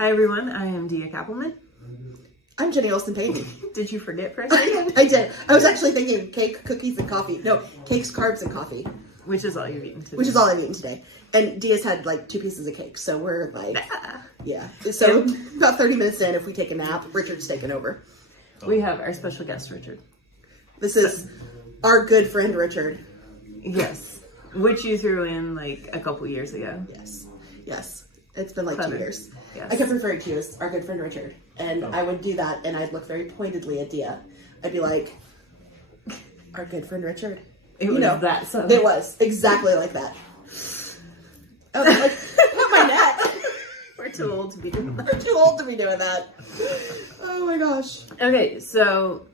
Hi everyone, I am Dia Kappelman. I'm Jenny Olsen-Payton. Did you forget for a second? I did. I was actually thinking cake, cookies, and coffee. No, cakes, carbs, and coffee. Which is all you've eaten today. Which is all I've eaten today. And Dia's had like 2 pieces of cake, so we're like, yeah. So about 30 minutes in, if we take a nap, Richard's taking over. We have our special guest, Richard. This is our good friend, Richard. Yes. Which you threw in like a couple years ago. Yes. Yes. It's been like Clever. 2 years. Yes. I kept referring to you as our good friend, Richard. And I would do that, and I'd look very pointedly at Dia. I'd be like, our good friend, Richard. It was that subtle. It was exactly like that. I was like, not my neck. We're too old to be doing that. We're too old to be doing that. Oh my gosh. Okay, so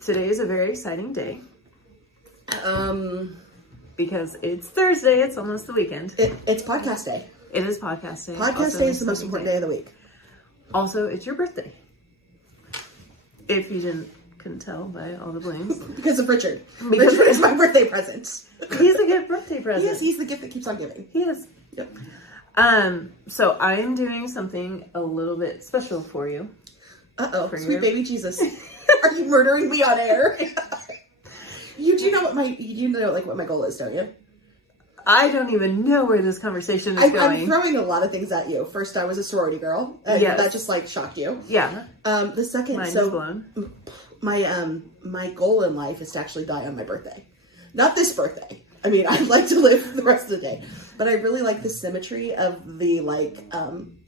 today is a very exciting day. Because it's Thursday, it's almost the weekend. It's podcast day. It is podcast day. Podcast day is the most important day of the week. Also, it's your birthday. If you couldn't tell by all the blames. Because of Richard. Richard is my birthday present. He's a good birthday present. Yes, he's the gift that keeps on giving. He is. Yep. So I am doing something a little bit special for you. Uh-oh, sweet baby Jesus. Are you murdering me on air? You do know what my goal is, don't you? I don't even know where this conversation is going. I'm throwing a lot of things at you. First, I was a sorority girl. And that just like shocked you. Yeah. The second, Mine is blown. My goal in life is to actually die on my birthday. Not this birthday. I mean, I'd like to live the rest of the day. But I really like the symmetry of the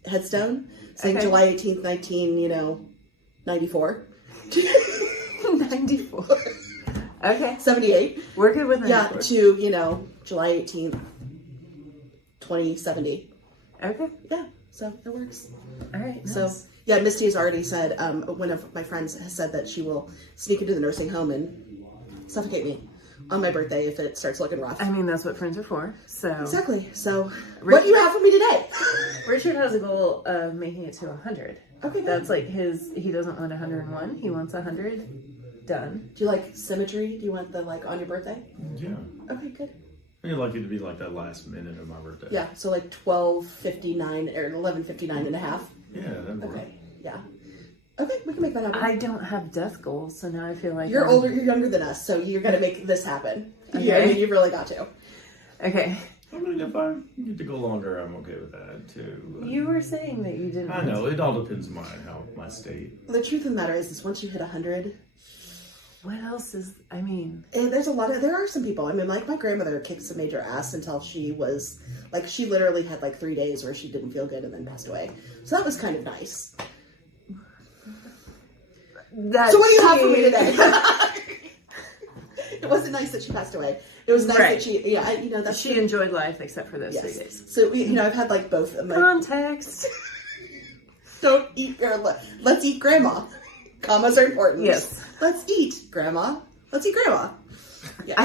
headstone saying July 18th, 94. 94. Okay. 78. We're good with 94. Yeah, to, July 18th, 2070. Okay. Yeah, so it works. All right. Nice. So, yeah, Misty has already said, one of my friends has said that she will sneak into the nursing home and suffocate me on my birthday if it starts looking rough. I mean, that's what friends are for. So exactly. So, what do you have for me today? Richard has a goal of making it to 100. Okay, good. That's like he doesn't want 101. He wants 100 done. Do you like symmetry? Do you want the on your birthday? Yeah. Okay, good. I'd like it to be like that last minute of my birthday. Yeah, so 12:59 or 11:59 and a half. Yeah, that'd work. Okay, yeah. Okay, we can make that happen. I don't have death goals, so now I feel like you're older, you're younger than us, so you're gonna make this happen. Okay. Yeah, I mean, you've really got to. Okay. I mean, if I get to go longer, I'm okay with that too. You were saying that you didn't. I know it all depends on my state. The truth of the matter is once you hit 100. What else is? I mean, there's there are some people. I mean, like my grandmother kicked some major ass until she was she literally had 3 days where she didn't feel good and then passed away. So that was kind of nice. So what do you have for me today? It wasn't nice that she passed away. It was nice that she, that's she enjoyed life except for those 3 days. So I've had both of my context. Don't eat let's eat grandma. Commas are important. Yes. Let's eat grandma. Let's eat grandma. Yeah.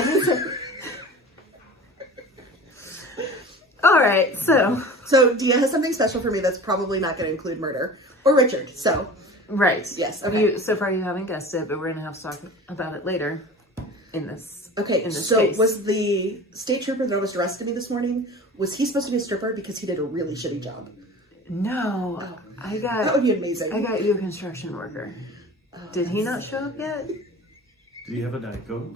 All right. So Dia has something special for me that's probably not going to include murder or Richard. So. Right. Yes. Okay. So far you haven't guessed it, but we're going to have to talk about it later in this. Okay. In this so case. Was the state trooper that almost arrested me this morning, was he supposed to be a stripper because he did a really shitty job? No. Oh, that would be amazing. I got you a construction worker. Did he not show up yet? Did he have a Diet Coke?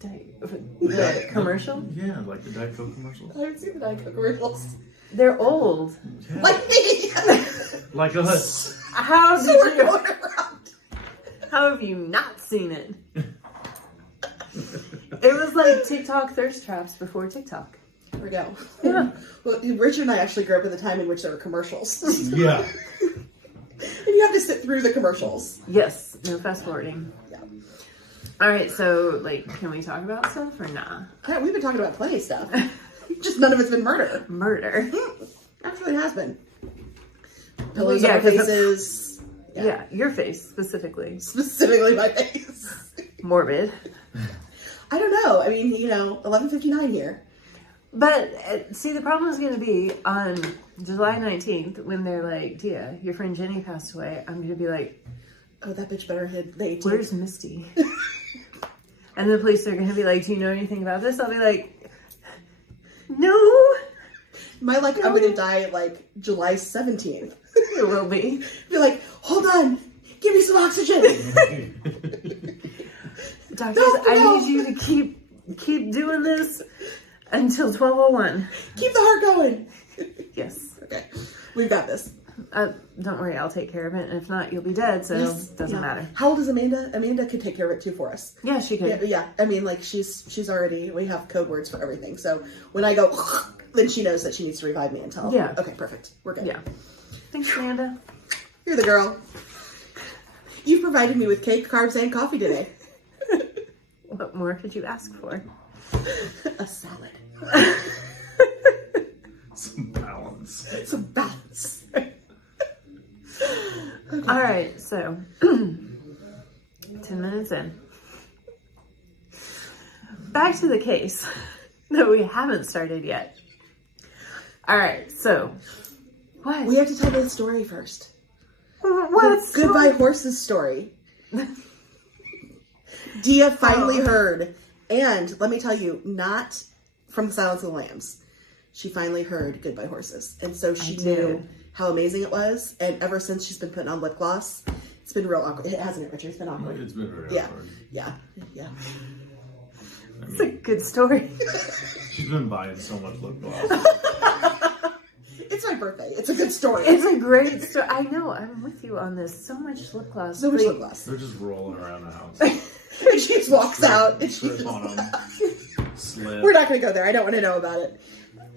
The commercial? Yeah, like the Diet Coke commercials. I haven't seen the Diet Coke commercials. They're old. Yeah. Like me! Like us. How So we're going around. How have you not seen it? It was like TikTok thirst traps before TikTok. Here we go. Yeah. Well, Richard and I actually grew up in the time in which there were commercials. Yeah. And you have to sit through the commercials. Yes. No fast forwarding. Yeah. All right. So, can we talk about stuff or nah? Yeah, we've been talking about plenty of stuff. Just none of it's been murder. Murder. Actually, it has been. Pillows on our faces. Yeah, your face specifically. Specifically my face. Morbid. I don't know. I mean, 11:59 here. But see, the problem is going to be on July 19th when they're like, Dia, your friend Jenny passed away. I'm going to be like, oh, that bitch better hit the 18th. Where's Misty? And the police are going to be like, do you know anything about this? I'll be like, no. I'm going to die July 17th. It will be. Be like, hold on, give me some oxygen. Doctors, I need you to keep doing this until 12:01. Keep the heart going. Yes. Okay, we've got this. Don't worry, I'll take care of it. And if not, you'll be dead, so it doesn't matter. How old is Amanda? Amanda could take care of it too for us. Yeah, she could. Yeah. I mean, like she's already. We have code words for everything. So when I go, then she knows that she needs to revive me until. Yeah. Okay, perfect. We're good. Yeah. Thanks, Amanda. You're the girl. You've provided me with cake, carbs, and coffee today. What more could you ask for? A salad. Some balance. Some balance. Okay. All right, so 10 minutes in. Back to the case that we haven't started yet. All right, so what? We have to tell the story first. What's The Goodbye Horses story. Dia finally heard, and let me tell you, not from the Silence of the Lambs. She finally heard Goodbye Horses, and so she knew how amazing it was. And ever since she's been putting on lip gloss, it's been real awkward. It hasn't it, Richard? It's been awkward. It's been very Yeah, awkward. yeah. It's a good story. She's been buying so much lip gloss. It's my birthday. It's a good story. It's a great story. I know. I'm with you on this. So much lip gloss. So much lip gloss. They're just rolling around the house. And she just walks out. And she Trip just, on them. Slip. we're not going to go there. I don't want to know about it.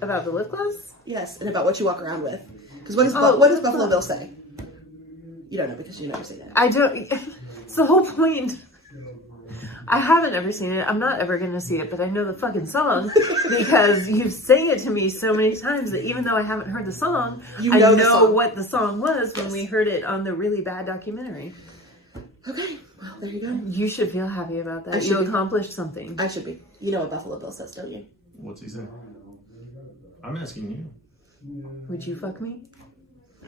About the lip gloss? Yes, and about what you walk around with. Because what does Buffalo Bill say? You don't know because you've never seen it. I don't. It's the whole point. I haven't ever seen it. I'm not ever going to see it, but I know the fucking song because you've sang it to me so many times that even though I haven't heard the song, I know what the song was when we heard it on the really bad documentary. Okay, well, there you go. You should feel happy about that. You accomplished something. I should be. You know what Buffalo Bill says, don't you? What's he say? I'm asking you. Would you fuck me?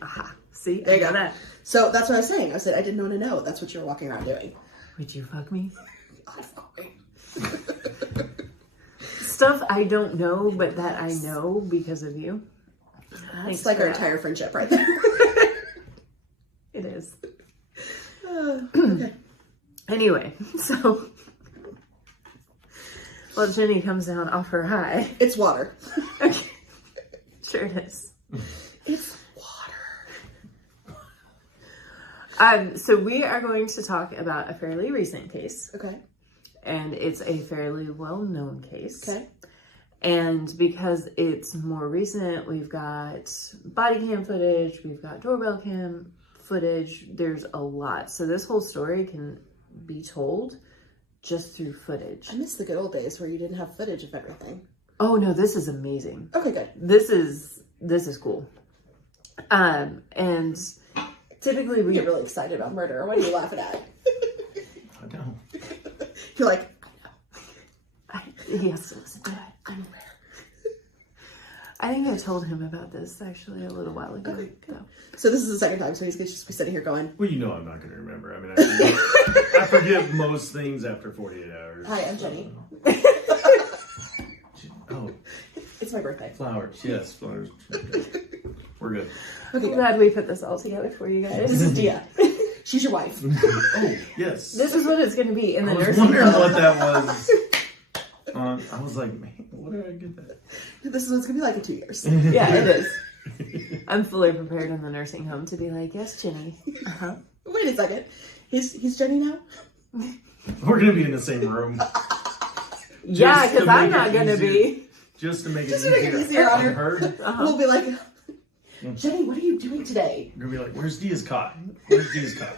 Aha. See? There you go. That. So that's what I was saying. I said I didn't want to know. That's what you're walking around doing. Would you fuck me? I'd fuck me. Stuff I don't know, but that I know because of you. It's like our entire friendship right there. It is. Okay. Anyway, so well, Jenny comes down off her high. It's water. Okay. Sure it is. It's water. So we are going to talk about a fairly recent case. Okay. And it's a fairly well-known case. Okay. And because it's more recent, we've got body cam footage, we've got doorbell cam footage, there's a lot. So this whole story can be told just through footage. I miss the good old days where you didn't have footage of everything. Oh no, this is amazing. Okay, good. This is cool. And typically We get really excited about murder. What are you laughing at? I don't. You're like, yes, it's good. I'm aware. I think I told him about this actually a little while ago. Okay, good. So this is the second time, so he's going to just be sitting here going, Well, you know I'm not going to remember. I mean, I forget most things after 48 hours. hi, I'm Jenny. Oh, It's my birthday. flowers. Yes, flowers. Okay. We're good. Okay, I'm good. glad we put this all together for you This guys. is Dia. She's your wife. Oh, yes. This is what it's going to be in the I was nursing wondering home. what that was. I was like, man, what did I get that? This is what it's going to be like in 2 years. Yeah, it is. I'm fully prepared in the nursing home to be like, yes, Jenny. Uh-huh. Wait a second. He's Jenny now? We're going to be in the same room. Yeah, Just to because I'm make not it going to easier. be. Just to make Just it to make it easier easier on on her. her. We'll be like, Jenny, what are you doing today? You're going to be like, where's Dia's cot? Where's Dia's cot?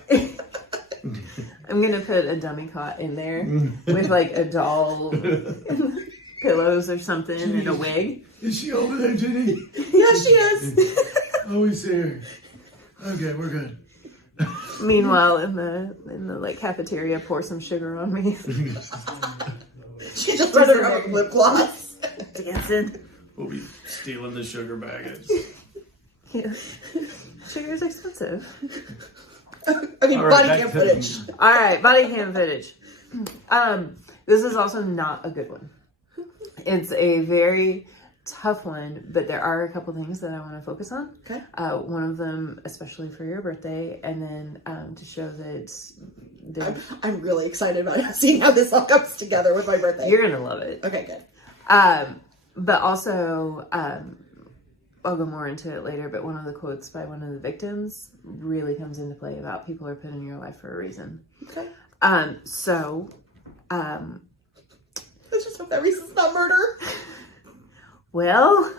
I'm going to put a dummy cot in there with like a doll, pillows or something, and a wig. Is she over there, Jenny? Yeah, she is. Oh, we see her. Okay, we're good. Meanwhile, in the like cafeteria, pour some sugar on me. She just running around with lip gloss. Dancing. We'll be stealing the sugar baggage. Yeah. Sugar's expensive. Okay, All right, body back cam to- footage. All right, body cam footage. This is also not a good one. It's a very tough one, but there are a couple things that I want to focus on. Okay. One of them, especially for your birthday, and then to show that I'm really excited about seeing how this all comes together with my birthday. you're gonna love it. Okay, good. But also, I'll go more into it later, but one of the quotes by one of the victims really comes into play about people are put in your life for a reason. Okay. So, Let's just hope that reason's not murder. well,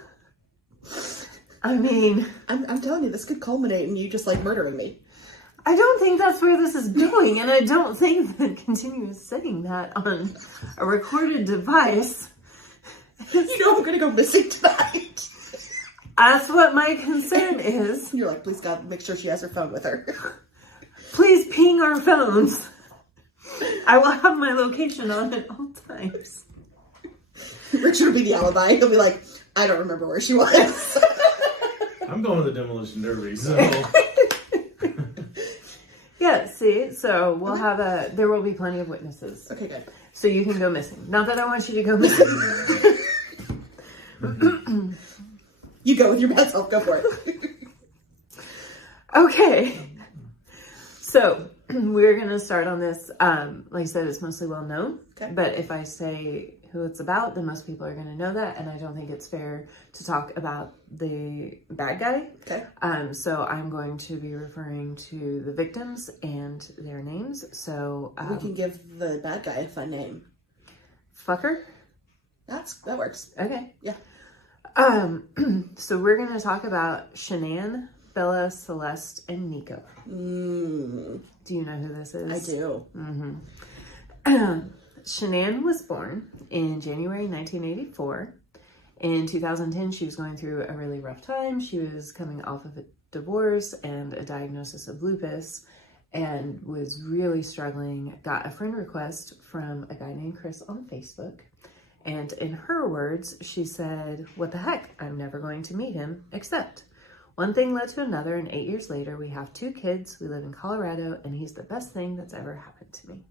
I mean, I'm telling you, this could culminate in you just like murdering me. I don't think that's where this is going, and I don't think that continuous saying that on a recorded device. You know I'm gonna go missing tonight. That's what my concern is. You're like, please God, make sure she has her phone with her. Please ping our phones. I will have my location on at all times. Richard will be the alibi. He'll be like, I don't remember where she was. I'm going to the demolition derby, so Yeah, see, so we'll have there will be plenty of witnesses. Okay, good. So you can go missing. Not that I want you to go missing. You go with your bad self. Go for it. Okay. So we're going to start on this. Like I said, it's mostly well known. Okay. But if I say who it's about, then most people are going to know that. And I don't think it's fair to talk about the bad guy. Okay. So I'm going to be referring to the victims and their names. So We can give the bad guy a fun name. Fucker. That works. Okay. Yeah. So we're going to talk about Shanann, Bella, Celeste, and Nico. Do you know who this is? I do. Shanann was born in January 1984. In 2010, she was going through a really rough time. She was coming off of a divorce and a diagnosis of lupus and was really struggling. Got a friend request from a guy named Chris on Facebook. And in her words, she said, "What the heck? I'm never going to meet him, except one thing led to another, and 8 years later, we have 2 kids, we live in Colorado, and he's the best thing that's ever happened to me."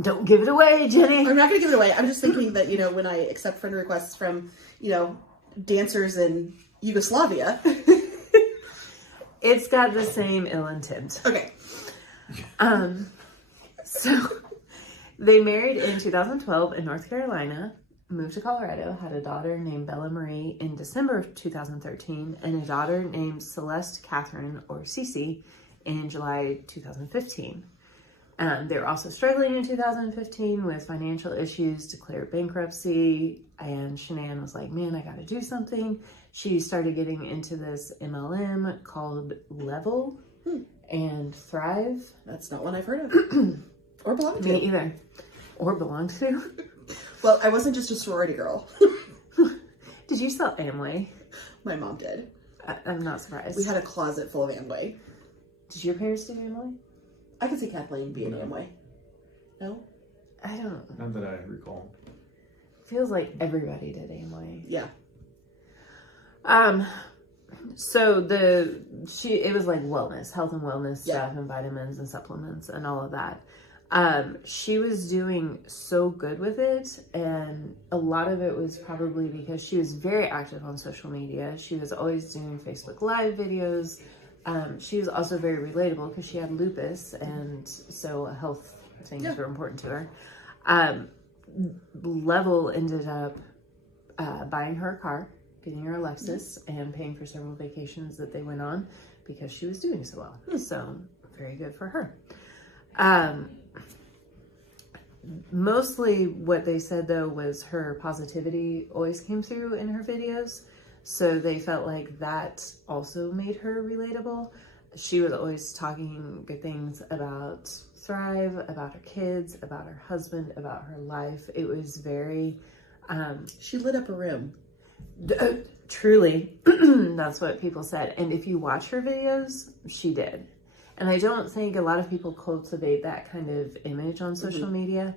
Don't give it away, Jenny. I'm not going to give it away. I'm just thinking that, when I accept friend requests from, dancers in Yugoslavia. It's got the same ill intent. Okay. So they married in 2012 in North Carolina, moved to Colorado, had a daughter named Bella Marie in December of 2013, and a daughter named Celeste Catherine, or Cece, in July 2015. They were also struggling in 2015 with financial issues, declared bankruptcy, and Shanann was like, man, I gotta do something. She started getting into this MLM called Level and Thrive. That's not one I've heard of. Or belong to. Me either. Or belong to. Well, I wasn't just a sorority girl. Did you sell Amway? My mom did. I'm not surprised. We had a closet full of Amway. Did your parents do Amway? I could see Kathleen being Amway. No? I don't. not that I recall. Feels like everybody did Amway. Yeah. So it was like wellness, health and wellness Yeah. stuff, and vitamins and supplements and all of that. She was doing so good with it, and a lot of it was probably because she was very active on social media. She was always doing Facebook Live videos. She was also very relatable because she had lupus, and so health things were important to her. Level ended up buying her a car, getting her a Lexus, and paying for several vacations that they went on because she was doing so well. So very good for her. Mostly what they said though was her positivity always came through in her videos. So they felt like that also made her relatable. She was always talking good things about Thrive, about her kids, about her husband, about her life. It was very... She lit up a room. Truly, that's what people said. And if you watch her videos, she did. And I don't think a lot of people cultivate that kind of image on social media.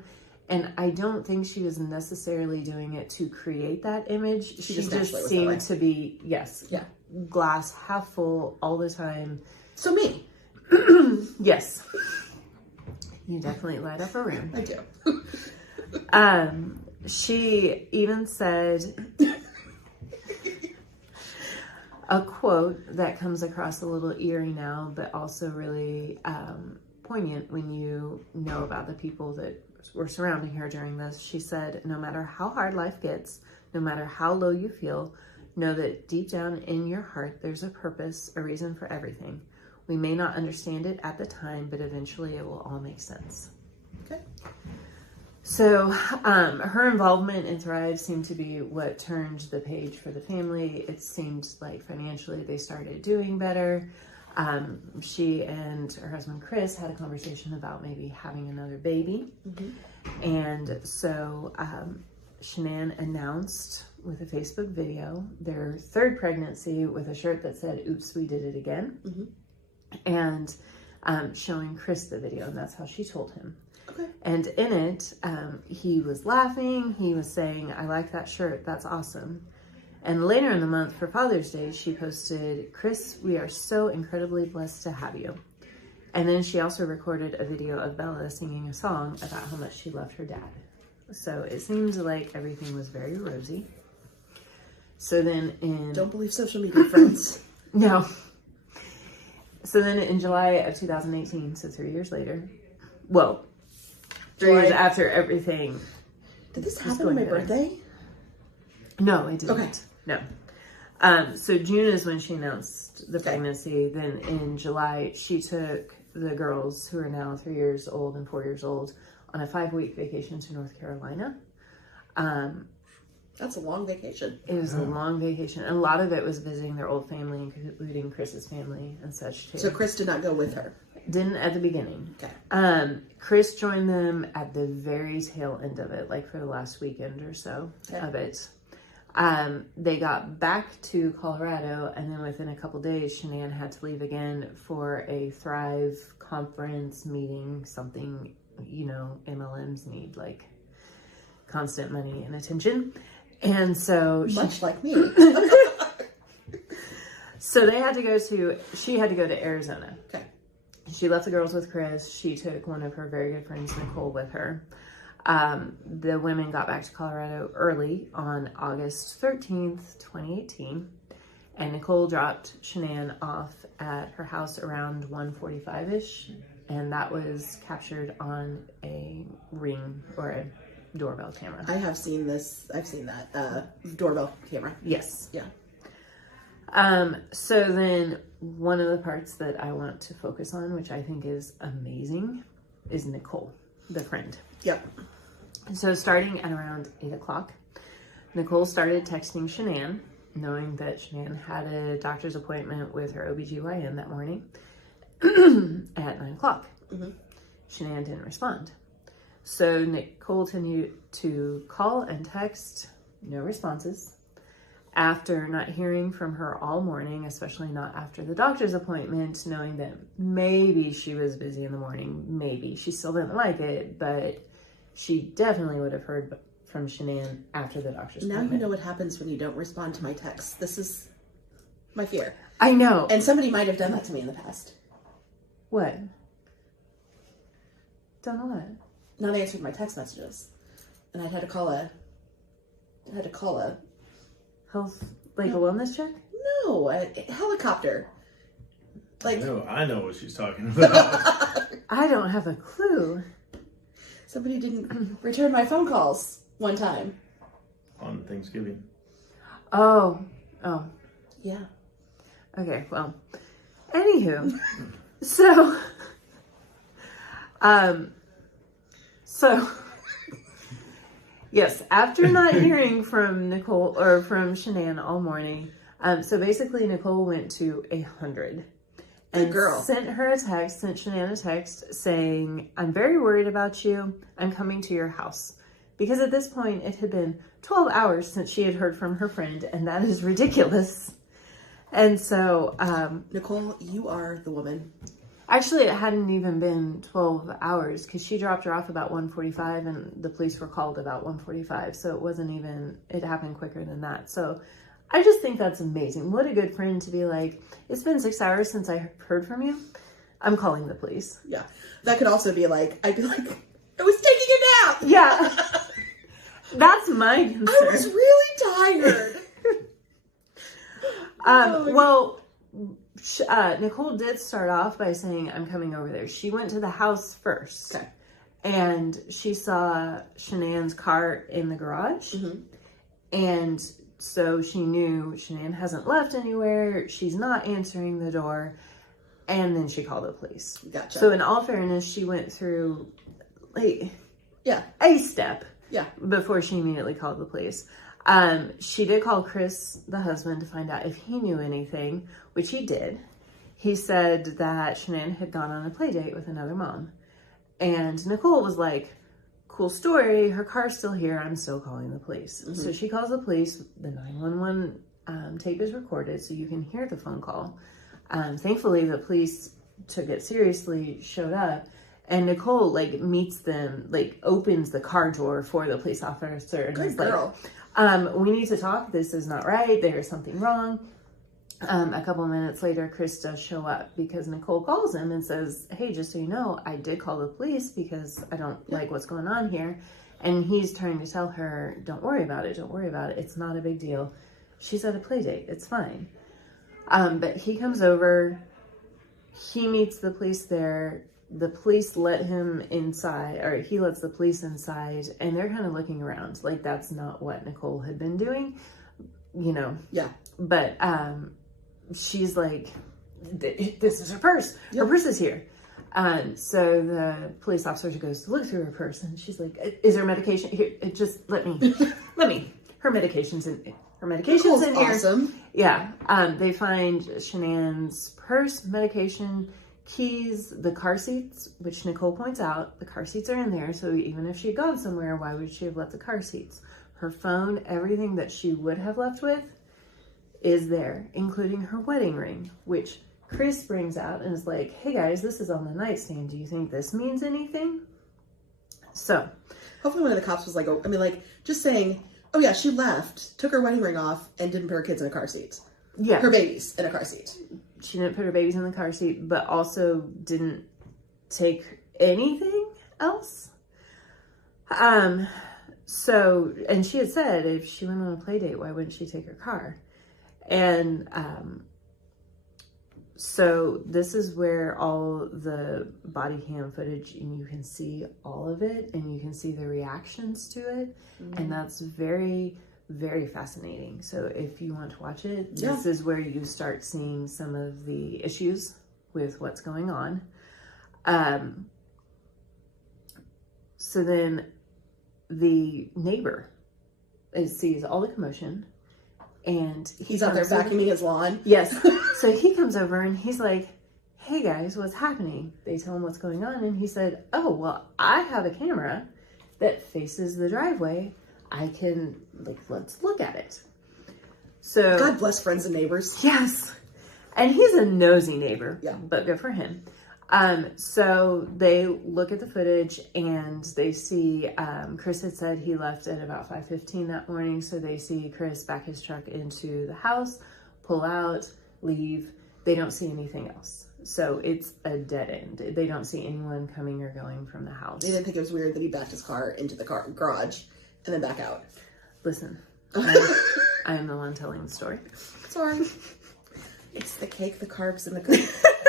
And I don't think she was necessarily doing it to create that image. She just seemed to be, glass half full all the time. So me. Yes. You definitely light up a room. I do. She even said a quote that comes across a little eerie now, but also really poignant when you know about the people that were surrounding her during this. She said, "No matter how hard life gets, no matter how low you feel, know that deep down in your heart, there's a purpose, a reason for everything. We may not understand it at the time, but eventually it will all make sense." Okay. So her involvement in Thrive seemed to be what turned the page for the family. It seemed like financially they started doing better. She and her husband Chris had a conversation about maybe having another baby. Mm-hmm. And so Shanann announced with a Facebook video their third pregnancy with a shirt that said, "Oops, we did it again." Mm-hmm. And showing Chris the video, and that's how she told him. Okay. And in it, he was laughing. He was saying, "I like that shirt. That's awesome." And later in the month for Father's Day, she posted, "Chris, we are so incredibly blessed to have you." And then she also recorded a video of Bella singing a song about how much she loved her dad. So it seemed like everything was very rosy. So then Don't believe social media, friends. No. So then in July of 2018, so 3 years later, well, 3 years after everything. Did this happen on my birthday? No, it didn't. Okay. No. So June is when she announced the pregnancy. Then in July, she took the girls, who are now 3 years old and 4 years old, on a 5-week vacation to North Carolina. That's a long vacation. It was a long vacation. And a lot of it was visiting their old family, including Chris's family and such too. So Chris did not go with her? Didn't at the beginning. Okay. Chris joined them at the very tail end of it, like for the last weekend or so of it. They got back to Colorado, and then within a couple days, Shanann had to leave again for a Thrive conference meeting, something, you know, MLMs need, like constant money and attention. And so much like me. So she had to go to Arizona. Okay. She left the girls with Chris. She took one of her very good friends, Nicole, with her. The women got back to Colorado early on August 13th, 2018. And Nicole dropped Shanann off at her house around 1:45-ish. And that was captured on a Ring or a doorbell camera. I have seen this. I've seen that doorbell camera. Yes. Yeah. So then one of the parts that I want to focus on, which I think is amazing, is Nicole, the friend. Yep. So starting at around 8 o'clock, Nicole started texting Shanann, knowing that Shanann had a doctor's appointment with her OBGYN that morning at 9 o'clock. Mm-hmm. Shanann didn't respond. So Nicole continued to call and text, no responses. After not hearing from her all morning, especially not after the doctor's appointment, knowing that maybe she was busy in the morning, maybe she still didn't like it, but she definitely would have heard from Shanann after the doctor's appointment. Now you know what happens when you don't respond to my texts. This is my fear. I know. And somebody might have done that to me in the past. What? Don't know what. Not answered my text messages. And I had to call a health, like a wellness check? No, a helicopter. Like I know what she's talking about. I don't have a clue. Somebody didn't return my phone calls one time. On Thanksgiving. Oh. Yeah. Okay, well. Anywho. So yes, after not hearing from Nicole or from Shanann all morning, so basically Nicole went to 100 and sent Shanann a text saying, "I'm very worried about you. I'm coming to your house." Because at this point it had been 12 hours since she had heard from her friend, and that is ridiculous. And so Nicole, you are the woman. Actually, it hadn't even been 12 hours because she dropped her off about 1:45 and the police were called about 1:45. So it happened quicker than that. So I just think that's amazing. What a good friend to be like, "It's been 6 hours since I heard from you. I'm calling the police." Yeah. That could also be like, I'd be like, "I was taking a nap." Yeah. That's my concern. I was really tired. Nicole did start off by saying, I'm coming over there. She went to the house first. Okay. And she saw Shanann's car in the garage. And so she knew Shanann hasn't left anywhere. She's not answering the door. And then she called the police. Gotcha. So in all fairness, she went through a step before she immediately called the police. She did call Chris, the husband, to find out if he knew anything, which he did. He said that Shanann had gone on a play date with another mom. And Nicole was like, cool story. Her car's still here. I'm still calling the police. So she calls the police. The 911 tape is recorded, so you can hear the phone call. Thankfully, the police took it seriously, showed up. And Nicole, meets them, opens the car door for the police officer. And Good girl. We need to talk. This is not right. There's something wrong. A couple minutes later, Chris does show up because Nicole calls him and says, hey, just so you know, I did call the police because I don't like what's going on here. And he's trying to tell her, don't worry about it. Don't worry about it. It's not a big deal. She's at a play date. It's fine. But he comes over. He meets the police there. The police let him inside, or he lets the police inside, and they're kind of looking around. Like, that's not what Nicole had been doing, Yeah. But she's like, this is her purse. Her purse is here. So the police officer goes to look through her purse, and she's like, is there medication here? Just let me. Her medication's in here. Awesome. Yeah. They find Shanann's purse, medication, keys, the car seats, which Nicole points out, the car seats are in there. So even if she had gone somewhere, why would she have left the car seats? Her phone, everything that she would have left with is there, including her wedding ring, which Chris brings out and is like, hey guys, this is on the nightstand. Do you think this means anything? So hopefully one of the cops was like, just saying, oh yeah, she left, took her wedding ring off, and didn't put her kids in a car seat. Yeah. Her babies in a car seat. She didn't put her babies in the car seat, but also didn't take anything else. So, and she had said if she went on a play date, why wouldn't she take her car? And so this is where all the body cam footage, and you can see all of it, and you can see the reactions to it. And that's very, very fascinating. So if you want to watch it, this is where you start seeing some of the issues with what's going on. So then the neighbor sees all the commotion, and he's out there vacuuming his lawn. Yes. So he comes over and he's like, hey guys, what's happening? They tell him what's going on, and he said, oh, well, I have a camera that faces the driveway. I can, let's look at it. So God bless friends and neighbors. Yes. And he's a nosy neighbor. Yeah. But good for him. So they look at the footage and they see, Chris had said he left at about 5:15 that morning. So they see Chris back his truck into the house, pull out, leave. They don't see anything else. So it's a dead end. They don't see anyone coming or going from the house. They didn't think it was weird that he backed his car into the garage and then back out. Listen, I am the one telling the story. Sorry. It's the cake, the carbs, and the cookie.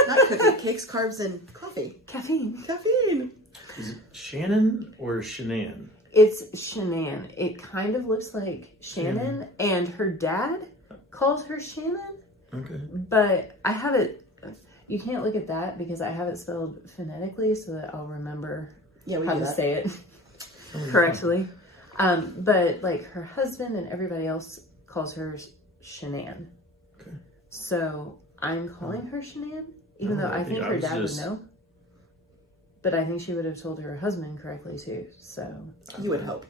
Not cookie, cakes, carbs, and coffee. Caffeine. Is it Shannon or Shanann? It's Shanann. It kind of looks like Shannon, and her dad calls her Shannon. Okay. But I have it, you can't look at that because I have it spelled phonetically so that I'll remember how to say it correctly. But her husband and everybody else calls her Shanann. Okay. So I'm calling her Shanann, even though I think her dad would know. But I think she would have told her husband correctly too. So you would hope.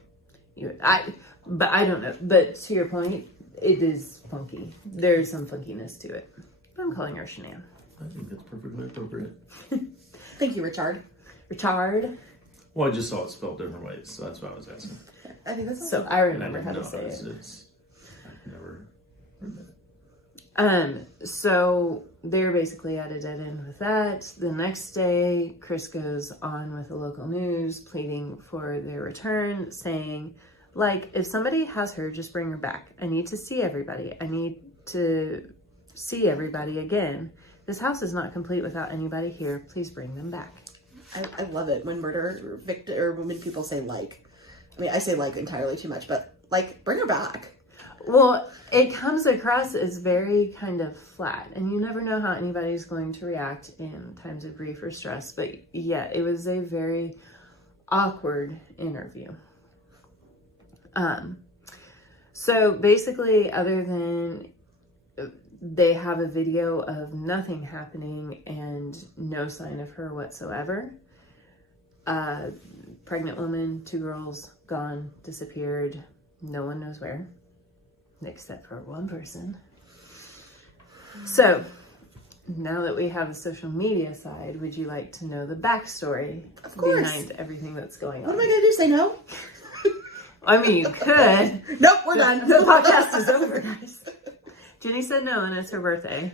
But I don't know. But to your point, it is funky. There's some funkiness to it. But I'm calling her Shanann. I think that's perfectly appropriate. Thank you, Richard. Richard. Well, I just saw it spelled different ways, so that's why I was asking. I think that's awesome. So I remember how to say it. I've never heard that. So they're basically at a dead end with that. The next day, Chris goes on with the local news, pleading for their return, saying, Like, if somebody has her, just bring her back. I need to see everybody. I need to see everybody again. This house is not complete without anybody here. Please bring them back. I love it when murder victim or when people say like. I mean, I say like entirely too much, but like, bring her back. Well, it comes across as very kind of flat, and you never know how anybody's going to react in times of grief or stress. But yeah, it was a very awkward interview. So basically, other than they have a video of nothing happening and no sign of her whatsoever. Pregnant woman, 2 girls, gone, disappeared. No one knows where, except for one person. So, now that we have the social media side, would you like to know the backstory behind everything that's going on? What am I going to do? Say no? I mean, you could. Nope, we're done. The podcast is over, guys. Jenny said no, and it's her birthday.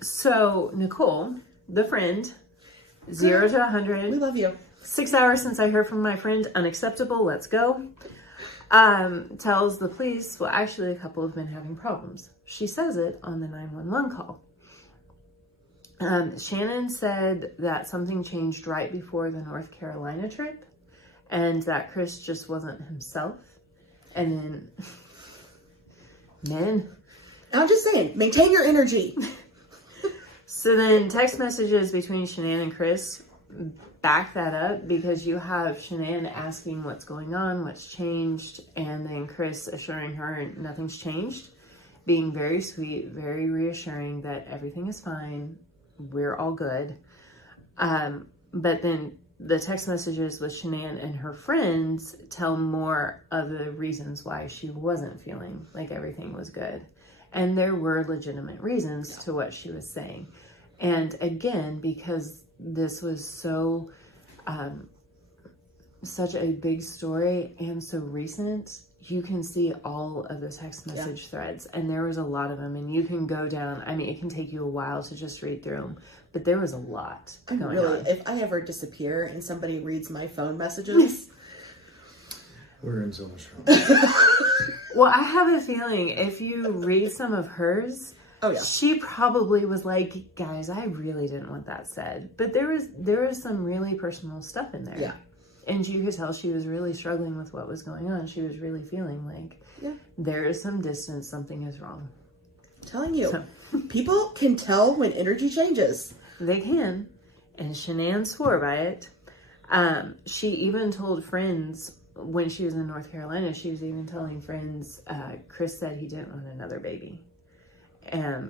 So Nicole, the friend, 0 to 100. We love you. 6 hours since I heard from my friend. Unacceptable. Let's go. Tells the police, well, actually, a couple have been having problems. She says it on the 911 call. Shannon said that something changed right before the North Carolina trip, and that Chris just wasn't himself. And then, men. I'm just saying, maintain your energy. So then text messages between Shanann and Chris back that up, because you have Shanann asking what's going on, what's changed, and then Chris assuring her nothing's changed, being very sweet, very reassuring that everything is fine, we're all good. But then the text messages with Shanann and her friends tell more of the reasons why she wasn't feeling like everything was good. And there were legitimate reasons to what she was saying. And again, because this was so, such a big story and so recent, you can see all of the text message threads, and there was a lot of them, and you can go down. I mean, it can take you a while to just read through them, but there was a lot going on. If I ever disappear and somebody reads my phone messages, we're in so much trouble. Well, I have a feeling if you read some of hers, she probably was like, guys, I really didn't want that said. But there was some really personal stuff in there. Yeah. And you could tell she was really struggling with what was going on. She was really feeling like there is some distance, something is wrong. I'm telling you, people can tell when energy changes. They can. And Shanann swore by it. She even told friends when she was in North Carolina, she was even telling friends, Chris said he didn't want another baby.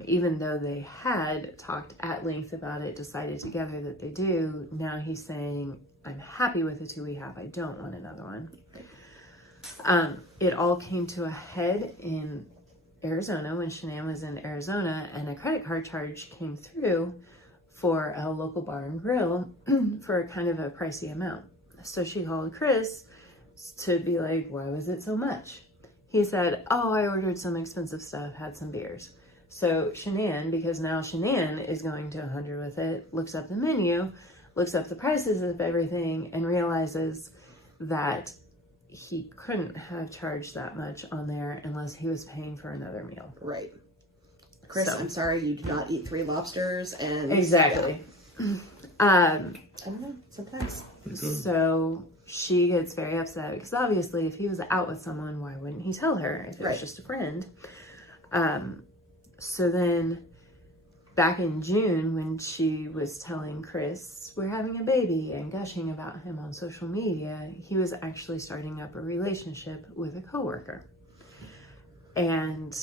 Even though they had talked at length about it, decided together that they do, now he's saying, I'm happy with the 2 we have. I don't want another one. It all came to a head in Arizona when Shanann was in Arizona, and a credit card charge came through for a local bar and grill for kind of a pricey amount. So she called Chris to be like, why was it so much? He said, oh, I ordered some expensive stuff, had some beers. So Shanann, because now Shanann is going to 100 with it, looks up the menu, looks up the prices of everything, and realizes that he couldn't have charged that much on there unless he was paying for another meal. Right. Chris, I'm sorry you do not eat 3 lobsters and... Exactly. I don't know, sometimes. So she gets very upset because obviously if he was out with someone, why wouldn't he tell her if it was just a friend? So then back in June, when she was telling Chris, we're having a baby, and gushing about him on social media, he was actually starting up a relationship with a coworker. And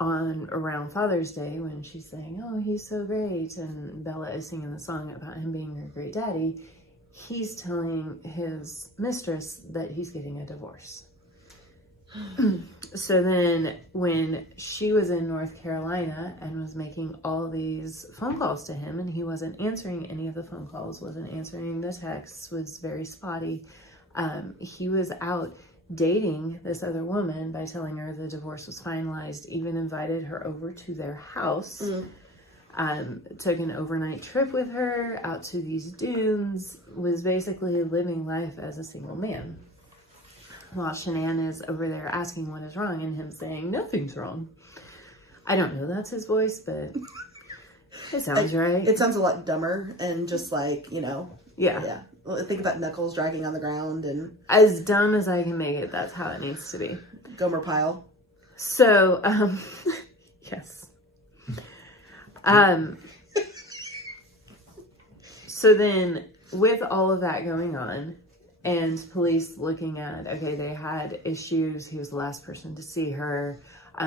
on around Father's Day, when she's saying, oh, he's so great, and Bella is singing the song about him being a great daddy, he's telling his mistress that he's getting a divorce. So then when she was in North Carolina and was making all these phone calls to him, and he wasn't answering any of the phone calls, wasn't answering the texts, was very spotty, he was out dating this other woman by telling her the divorce was finalized, even invited her over to their house. took an overnight trip with her out to these dunes, was basically living life as a single man. While Shanann is over there asking what is wrong and him saying nothing's wrong. I don't know that's his voice, but it sounds right. It sounds a lot dumber and just like, Yeah. Yeah. Well, think about Knuckles dragging on the ground and... As dumb as I can make it, that's how it needs to be. Gomer Pyle. So, yes. So then, with all of that going on, and police looking at, okay, they had issues, he was the last person to see her,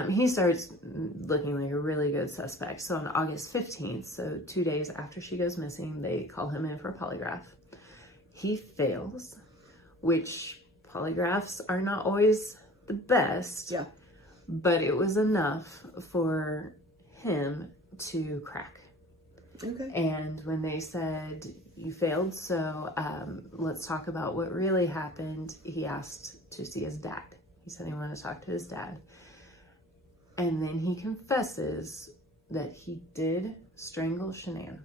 he starts looking like a really good suspect. So on August 15th, so 2 days after she goes missing, they call him in for a polygraph. He fails, which polygraphs are not always the best. Yeah. But it was enough for him to crack. Okay. And when they said, you failed, so let's talk about what really happened, he asked to see his dad. He said he wanted to talk to his dad. And then he confesses that he did strangle Shanann.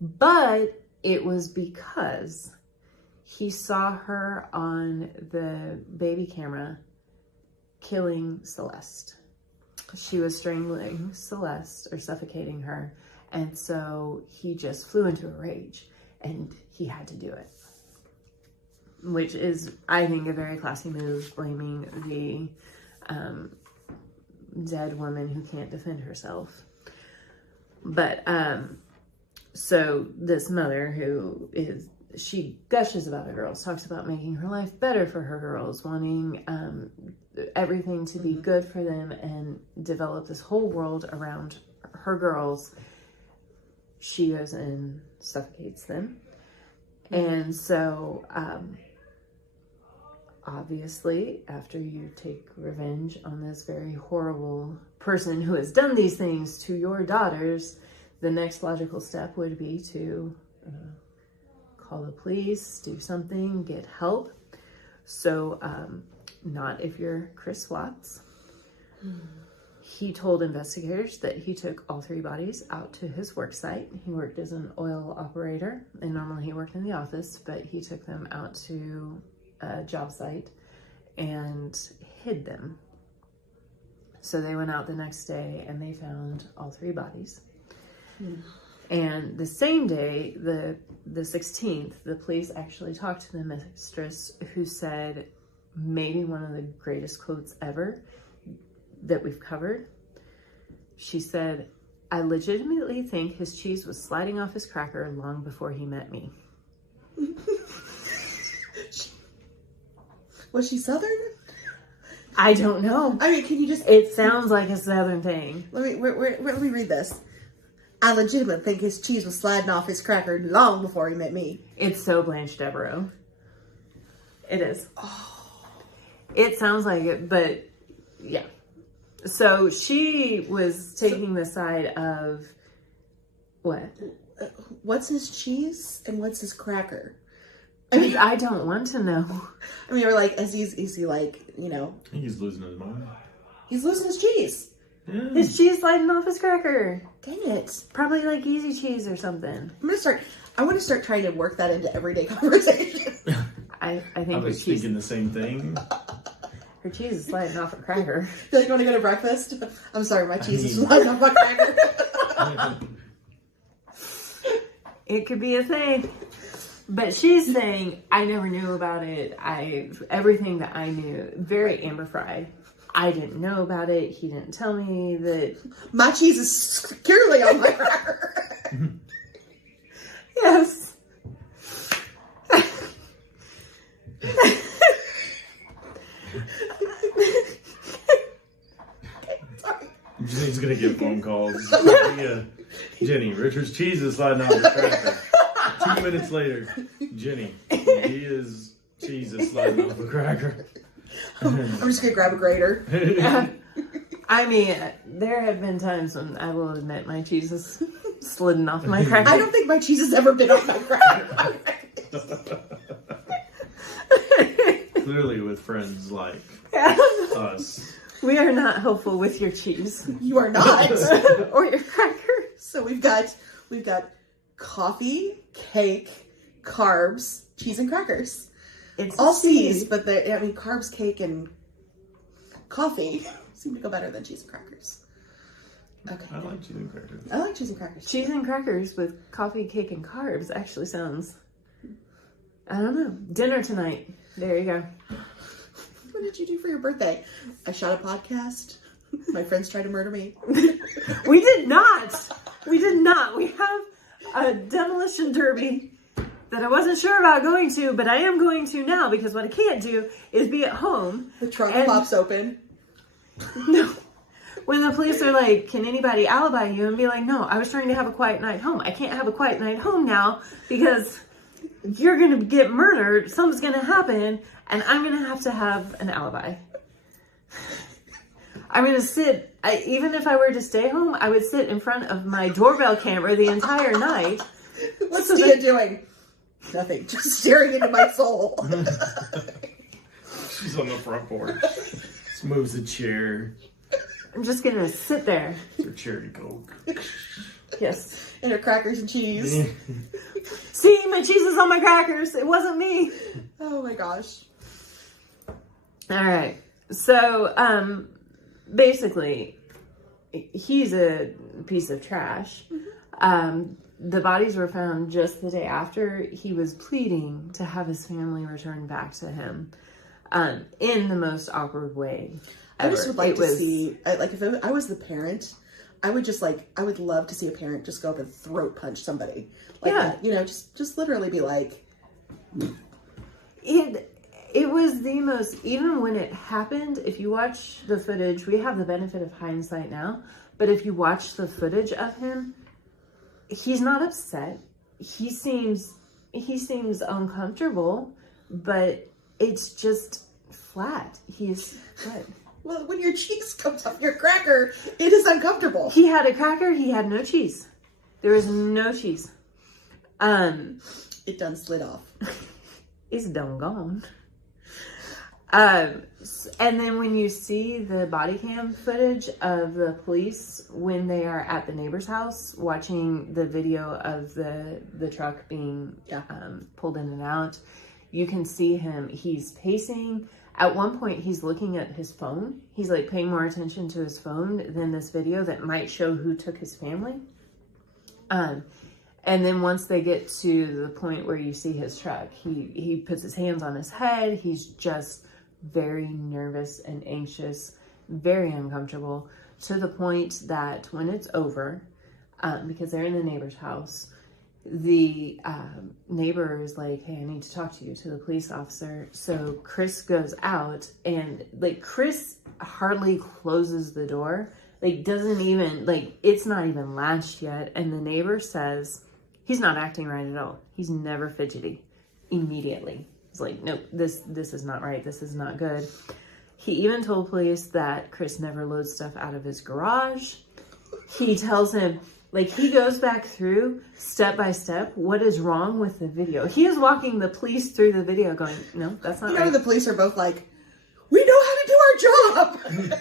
But it was because he saw her on the baby camera killing Celeste. She was strangling Celeste or suffocating her. And so he just flew into a rage and he had to do it. Which is, I think, a very classy move, blaming the dead woman who can't defend herself. But, so this mother she gushes about her girls, talks about making her life better for her girls, wanting everything to be good for them and develop this whole world around her girls. She goes and suffocates them. And so, obviously, after you take revenge on this very horrible person who has done these things to your daughters, the next logical step would be to call the police, do something, get help. So, not if you're Chris Watts. He told investigators that he took all 3 bodies out to his work site. He worked as an oil operator, and normally he worked in the office, but he took them out to a job site and hid them. So they went out the next day and they found all 3 bodies. And the same day, the 16th, the police actually talked to the mistress, who said maybe one of the greatest quotes ever that we've covered. She said, "I legitimately think his cheese was sliding off his cracker long before he met me." Was she Southern? I don't know. I mean, can you just... It sounds like a Southern thing. Let me read this. "I legitimately think his cheese was sliding off his cracker long before he met me." It's so Blanche Devereaux. It is. Oh. It sounds like it, but yeah. So she was taking the side of what? What's his cheese and what's his cracker? I mean, I don't want to know. I mean, or like, is he like, He's losing his mind. He's losing his cheese. Yeah. His cheese sliding off his cracker. Dang it. Probably like easy cheese or something. I want to start trying to work that into everyday conversation. I think I was thinking the same thing. Her cheese is sliding off a cracker. Feel like you want to go to breakfast? I'm sorry, my cheese is sliding off my cracker. It could be a thing. But she's saying, I never knew about it. Everything that I knew, very Amber Fry. I didn't know about it. He didn't tell me that. My cheese is securely on my cracker. Yes. Jenny's gonna get phone calls. Yeah. Jenny, Richard's cheese is sliding off the cracker. 2 minutes later, Jenny, Dia's cheese is sliding off a cracker. I'm just gonna grab a grater. I mean, there have been times when I will admit my cheese has slidden off my cracker. I don't think my cheese has ever been on my cracker. Clearly with friends like us. We are not helpful with your cheese. You are not. Or your cracker. So we've got coffee, cake, carbs, cheese, and crackers. It's All cheese. C's, but carbs, cake, and coffee seem to go better than cheese and crackers. Okay. I like cheese and crackers. I like cheese and crackers. Cheese and crackers with coffee, cake, and carbs actually sounds, I don't know, dinner tonight. There you go. What did you do for your birthday? I shot a podcast. My friends tried to murder me. We did not. We did not. We have a demolition derby that I wasn't sure about going to, but I am going to now because what I can't do is be at home. The trunk and- pops open. No. When the police are like, can anybody alibi you? And be like, no, I was trying to have a quiet night home. I can't have a quiet night home now because you're going to get murdered. Something's going to happen. And I'm going to have an alibi. I'm going to sit, even if I were to stay home, I would sit in front of my doorbell camera the entire night. What's Tia doing? Nothing. Just staring into my soul. She's on the front porch. Just moves the chair. I'm just going to sit there. It's her cherry coke. Yes. And her crackers and cheese. See, my cheese is on my crackers. It wasn't me. Oh my gosh. All right. So, basically, he's a piece of trash. The bodies were found just the day after. He was pleading to have his family returned back to him in the most awkward way I ever. just would like to see, if I was the parent, I would love to see a parent just go up and throat punch somebody. Like Yeah. that. Just literally be like. It was the most, even when it happened, if you watch the footage, we have the benefit of hindsight now, but if you watch the footage of him, he's not upset. He seems uncomfortable, but it's just flat. He's flat. Well, when your cheese comes off your cracker, it is uncomfortable. He had a cracker, he had no cheese. There was no cheese. It done slid off. It's done gone. And then when you see the body cam footage of the police when they are at the neighbor's house watching the video of the truck being pulled in and out, you can see him. He's pacing. At one point, he's looking at his phone. He's like paying more attention to his phone than this video that might show who took his family. And then once they get to the point where you see his truck, he puts his hands on his head. He's just very nervous and anxious, very uncomfortable, to the point that when it's over, because they're in the neighbor's house, the neighbor is like, hey, I need to talk to you, to the police officer. So Chris goes out, and like Chris hardly closes the door, like doesn't even, like it's not even latched yet. And the neighbor says, he's not acting right at all. He's never fidgety. Immediately. He's like, nope, this is not right. This is not good. He even told police that Chris never loads stuff out of his garage. He tells him, like, he goes back through step by step what is wrong with the video. He is walking the police through the video going, no, that's not right. The police are both like, we know how to do our job.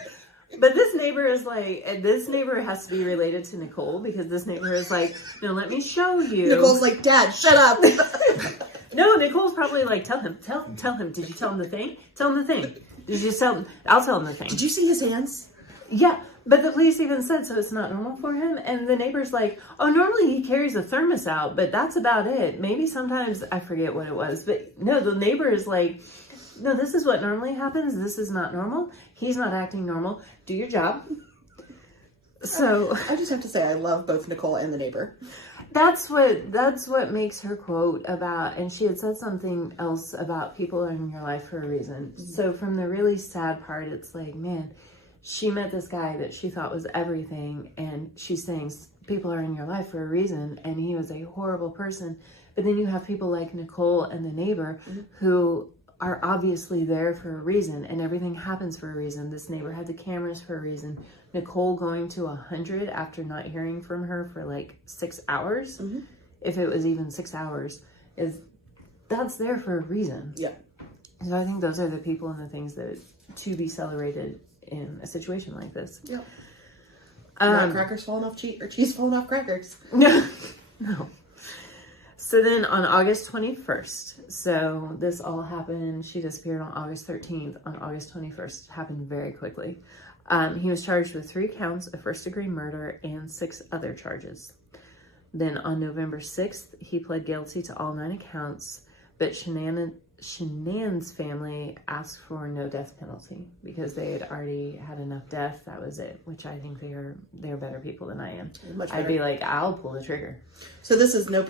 But this neighbor is like, and this neighbor has to be related to Nicole, because this neighbor is like, no, let me show you. Nicole's like, Dad, shut up. No, Nicole's probably like, tell him. Did you tell him the thing? Tell him the thing. Did you tell him? I'll tell him the thing. Did you see his hands? Yeah, but the police even said, so it's not normal for him. And the neighbor's like, oh, normally he carries a thermos out, but that's about it. Maybe sometimes, I forget what it was, but no, the neighbor is like, no, this is what normally happens. This is not normal. He's not acting normal. Do your job. So I just have to say, I love both Nicole and the neighbor. that's what makes her quote about, and she had said something else about people are in your life for a reason. So from the really sad part, it's like, man, she met this guy that she thought was everything, and she's saying people are in your life for a reason, and he was a horrible person. But then you have people like Nicole and the neighbor who are obviously there for a reason, and everything happens for a reason. This neighbor had the cameras for a reason. Nicole going to 100 after not hearing from her for like 6 hours, if it was even 6 hours, that's there for a reason. Yeah. So I think those are the people and the things that to be celebrated in a situation like this. Yeah. Not crackers falling off cheese or cheese falling off crackers. No, no. So then on August 21st, so this all happened, she disappeared on August 13th. On August 21st, it happened very quickly. He was charged with 3 counts of first-degree murder and 6 other charges. Then on November 6th, he pled guilty to all 9 accounts, but Shanann's family asked for no death penalty because they had already had enough death. That was it, which I think they're better people than I am. Much better. I'd be like, I'll pull the trigger. So this is no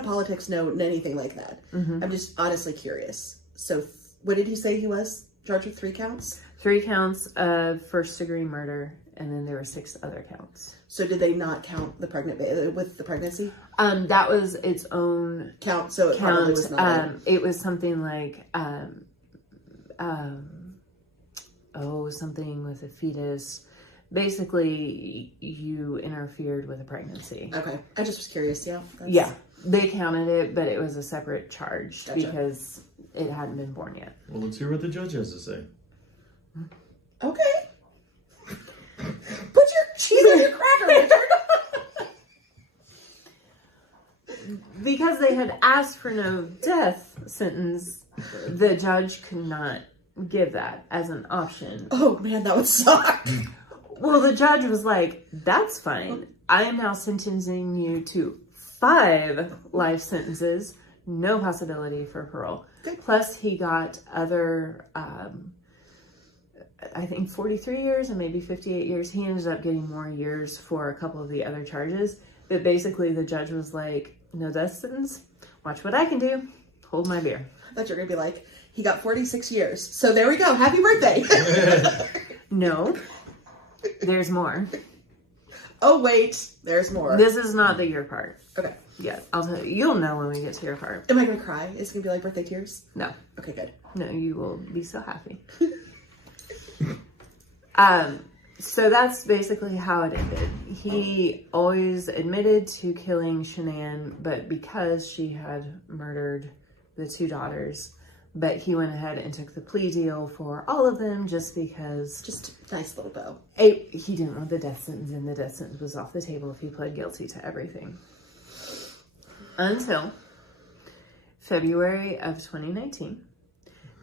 politics, no anything like that. Mm-hmm. I'm just honestly curious. So what did he say he was charged with? 3 counts? 3 counts of first-degree murder, and then there were 6 other counts. So did they not count the pregnancy? That was its own Count. So it probably was not. It was something like something with a fetus. Basically, you interfered with a pregnancy. Okay, I just was curious. Yeah. Yeah, they counted it, but it was a separate charge Gotcha. because it hadn't been born yet. Well, let's hear what the judge has to say. Okay. Put your cheese on your cracker, Richard. Because they had asked for no death sentence, the judge could not give that as an option. Oh man, that would suck. Well, the judge was like, that's fine. I am now sentencing you to 5 life sentences, no possibility for parole. Okay. Plus, he got other, I think 43 years and maybe 58 years. He ended up getting more years for a couple of the other charges. But basically, the judge was like, no death sentence. Watch what I can do. Hold my beer. I thought you were going to be like, he got 46 years. So there we go. Happy birthday. No. There's more. Oh, wait. There's more. This is not the your part. Okay. Yeah, I'll tell you. You'll know when we get to your part. Am I going to cry? Is it going to be like birthday tears? No. Okay, good. No, you will be so happy. So that's basically how it ended. He always admitted to killing Shanann, but because she had murdered the 2 daughters, but he went ahead and took the plea deal for all of them just because... Just a nice little bow. He didn't want the death sentence, and the death sentence was off the table if he pled guilty to everything. Until February of 2019,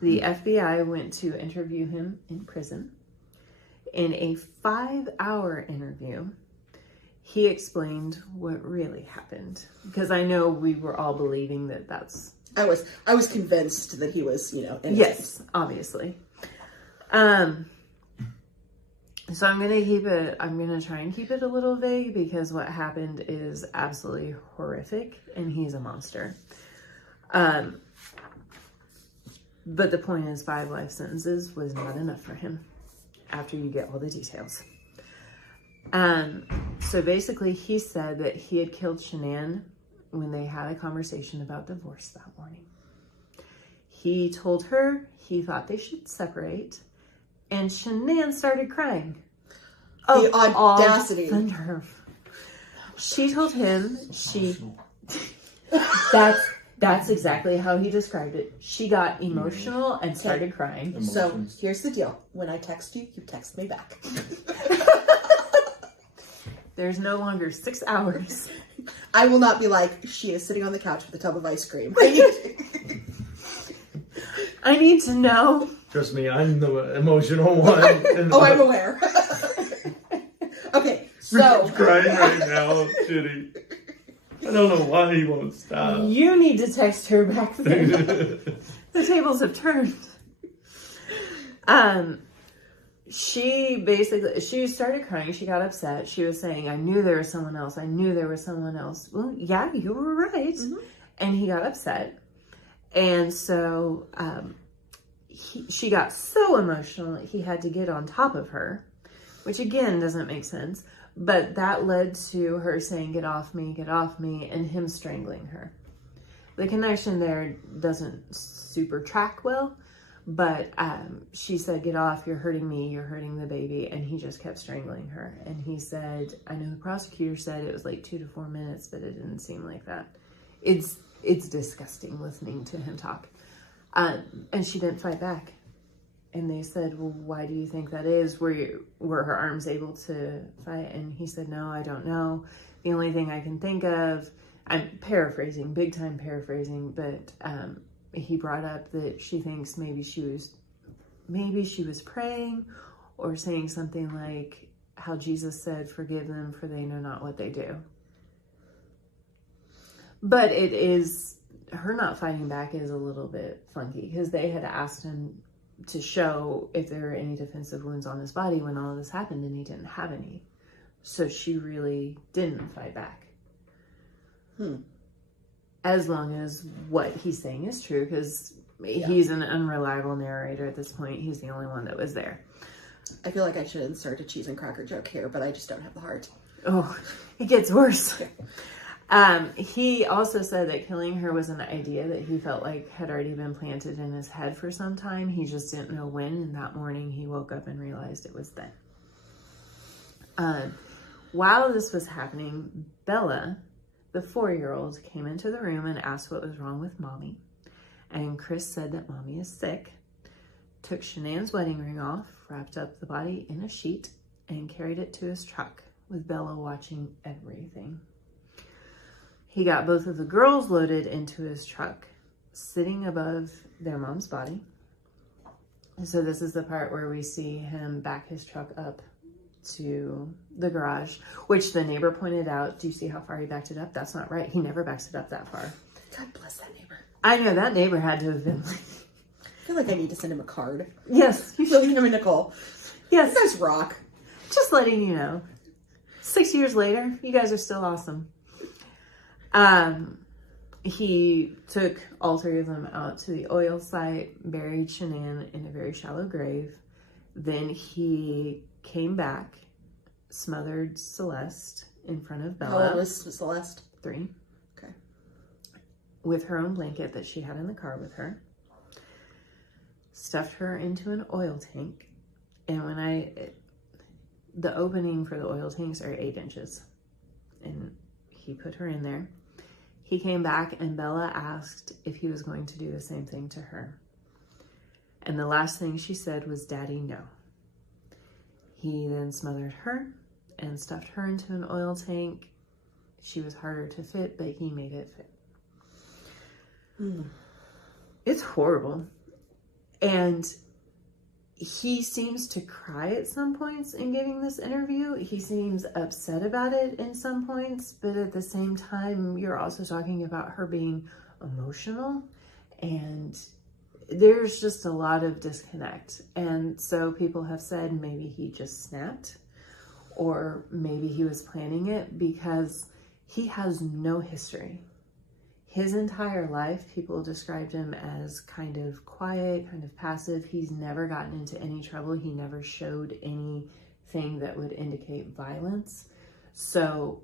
the FBI went to interview him in prison. In a 5-hour interview, he explained what really happened. Because I know we were all believing that that's... I was convinced that he was, innocent. Yes, obviously. So I'm gonna try and keep it a little vague because what happened is absolutely horrific and he's a monster. But the point is 5 life sentences was not enough for him after you get all the details. So basically he said that he had killed Shanann when they had a conversation about divorce that morning. He told her he thought they should separate, and Shanann started crying. The audacity. The nerve. She told him that's exactly how he described it. She got emotional and started crying. So here's the deal. When I text you, you text me back. There's no longer 6 hours. I will not be like, she is sitting on the couch with a tub of ice cream. I need to know. Trust me, I'm the emotional one. Oh, I'm aware. Okay, so... Richard's crying right now. Shitty. I don't know why he won't stop. You need to text her back then. The tables have turned. She started crying. She got upset. She was saying, I knew there was someone else. I knew there was someone else. Well, yeah, you were right. Mm-hmm. And he got upset. And so she got so emotional, he had to get on top of her, which again doesn't make sense. But that led to her saying, get off me, and him strangling her. The connection there doesn't super track well, but she said, get off, you're hurting me, you're hurting the baby, and he just kept strangling her. And he said, I know the prosecutor said it was like 2 to 4 minutes, but it didn't seem like that. It's disgusting listening to him talk. And she didn't fight back. And they said, well, why do you think that is? Were her arms able to fight? And he said, no, I don't know. The only thing I can think of, I'm paraphrasing, big time paraphrasing, but he brought up that she thinks maybe she was praying or saying something like how Jesus said, forgive them for they know not what they do. But it is, her not fighting back is a little bit funky because they had asked him to show if there were any defensive wounds on his body when all of this happened, and he didn't have any. So she really didn't fight back. As long as what he's saying is true, because he's an unreliable narrator at this point. He's the only one that was there. I feel like I should insert a cheese and cracker joke here, but I just don't have the heart. Oh, it gets worse. He also said that killing her was an idea that he felt like had already been planted in his head for some time. He just didn't know when, and that morning he woke up and realized it was then. While this was happening, Bella, the 4-year-old, came into the room and asked what was wrong with Mommy. And Chris said that Mommy is sick, took Shanann's wedding ring off, wrapped up the body in a sheet, and carried it to his truck, with Bella watching everything. He got both of the girls loaded into his truck, sitting above their mom's body. So this is the part where we see him back his truck up to the garage, which the neighbor pointed out. Do you see how far he backed it up? That's not right. He never backs it up that far. God bless that neighbor. I know, that neighbor had to have been like... I feel like I need to send him a card. Yes. You should. Him and Nicole. Yes. You guys rock. Just letting you know. 6 years later, you guys are still awesome. He took all 3 of them out to the oil site, buried Shanann in a very shallow grave. Then he came back, smothered Celeste in front of Bella. How old was Celeste? 3. Okay. With her own blanket that she had in the car with her. Stuffed her into an oil tank. And the opening for the oil tanks are 8 inches. And he put her in there. He came back and Bella asked if he was going to do the same thing to her. And the last thing she said was, "Daddy, no." He then smothered her and stuffed her into an oil tank. She was harder to fit, but he made it fit. It's horrible. And he seems to cry at some points in giving this interview. He seems upset about it in some points, but at the same time, you're also talking about her being emotional, and there's just a lot of disconnect. And so people have said maybe he just snapped, or maybe he was planning it, because he has no history. His entire life, people described him as kind of quiet, kind of passive. He's never gotten into any trouble. He never showed anything that would indicate violence. So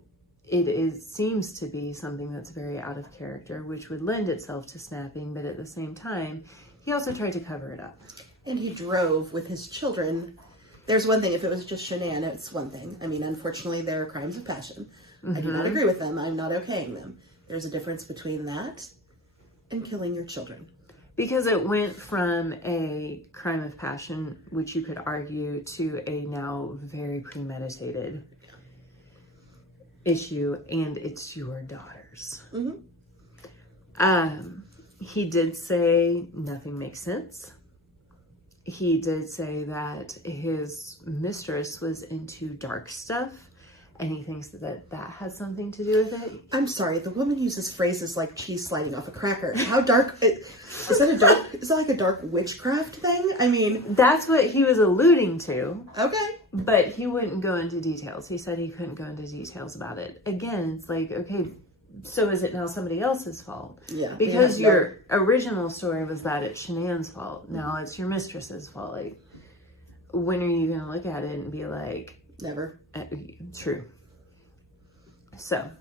seems to be something that's very out of character, which would lend itself to snapping. But at the same time, he also tried to cover it up. And he drove with his children. There's one thing, if it was just Shanann, it's one thing. I mean, unfortunately, there are crimes of passion. I do not agree with them. I'm not okaying them. There's a difference between that and killing your children. Because it went from a crime of passion, which you could argue, to a now very premeditated issue, and it's your daughters. He did say nothing makes sense. He did say that his mistress was into dark stuff, and he thinks that has something to do with it. I'm sorry, the woman uses phrases like cheese sliding off a cracker. How dark is that like a dark witchcraft thing? I mean, that's what he was alluding to. Okay. But he wouldn't go into details. He said he couldn't go into details about it. Again, it's like, okay, so is it now somebody else's fault? Yeah. Because your original story was that it's Shanann's fault. Now it's your mistress's fault. Like, when are you going to look at it and be like, never. True. So,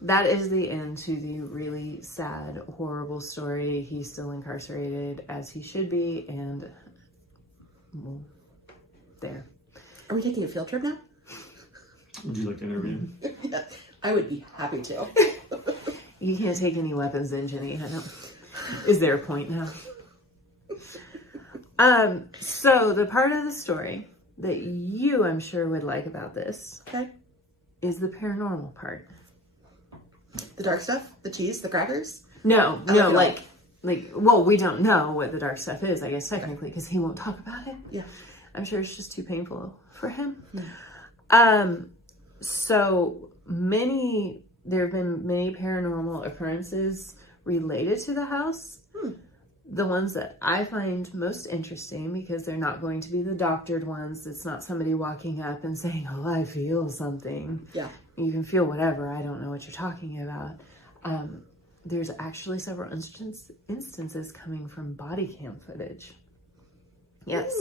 that is the end to the really sad, horrible story. He's still incarcerated, as he should be, and well, there. Are we taking a field trip now? Would you like to interview? Yeah, I would be happy to. You can't take any weapons in, Jenny. Is there a point now? So the part of the story that you, I'm sure, would like about this Okay. is the paranormal part. The dark stuff? The cheese? The crackers? No, I no, like well, we don't know what the dark stuff is, I guess, technically, because he won't talk about it. Yeah. I'm sure it's just too painful for him. Mm. So there have been many paranormal occurrences related to the house. The ones that I find most interesting, because they're not going to be the doctored ones. It's not somebody walking up and saying, oh, I feel something. Yeah. You can feel whatever. I don't know what you're talking about. There's actually several instances coming from body cam footage. Yes.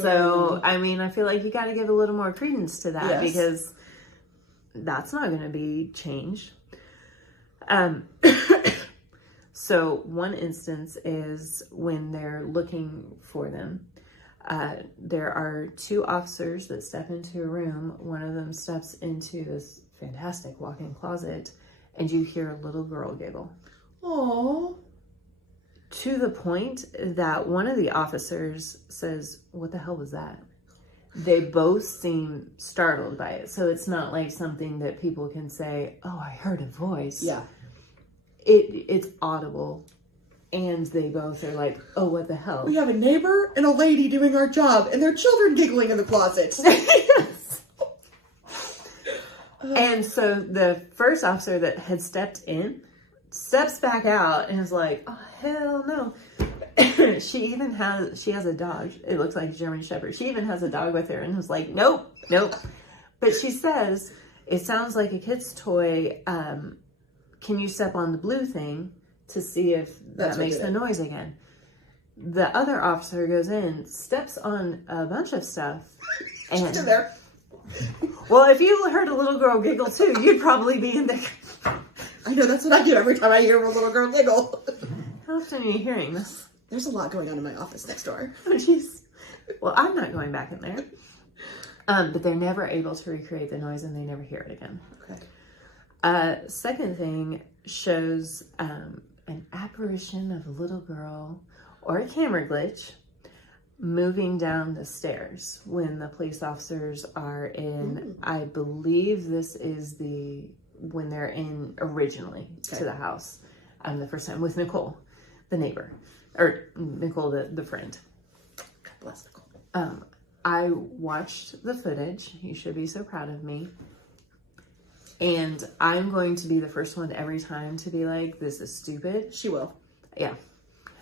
So, I mean, I feel like you got to give a little more credence to that, because that's not going to be changed. So one instance is when they're looking for them. There are two officers that step into a room. One of them steps into this fantastic walk-in closet, and you hear a little girl giggle. Aww. To the point that one of the officers says, what the hell was that? They both seem startled by it. So it's not like something that people can say, oh, I heard a voice. Yeah. It's audible. And they both are like, oh, what the hell? We have a neighbor and a lady doing our job, and their children giggling in the closet. Yes. And so the first officer that had stepped in steps back out and is like, oh, hell no. She has a dog. It looks like a German Shepherd. She even has a dog with her and was like, nope. But she says, it sounds like a kid's toy. Can you step on the blue thing to see if that makes the noise again? The other officer goes in, steps on a bunch of stuff. And She's in there. Well, if you heard a little girl giggle too, you'd probably be in there. I know, that's what I do every time I hear a little girl giggle. How often are you hearing this? There's a lot going on in my office next door. Oh, jeez. Well, I'm not going back in there. But they're never able to recreate the noise, and they never hear it again. Okay. Second thing shows an apparition of a little girl or a camera glitch moving down the stairs when the police officers are in. I believe this is when they're in originally to the house. The first time with Nicole, the neighbor, or Nicole, the friend. God bless Nicole. I watched the footage. You should be so proud of me. And I'm going to be the first one every time to be like, this is stupid. She will. Yeah.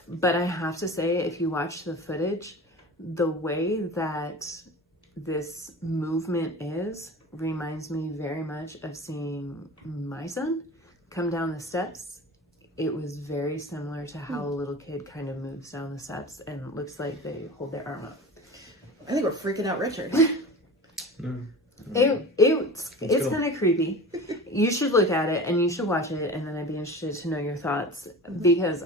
But I have to say, if you watch the footage, the way that this movement reminds me very much of seeing my son come down the steps. It was very similar to how a little kid kind of moves down the steps and looks like they hold their arm up. I think we're freaking out Richard. It's kind of creepy. You should look at it and you should watch it, and then I'd be interested to know your thoughts, because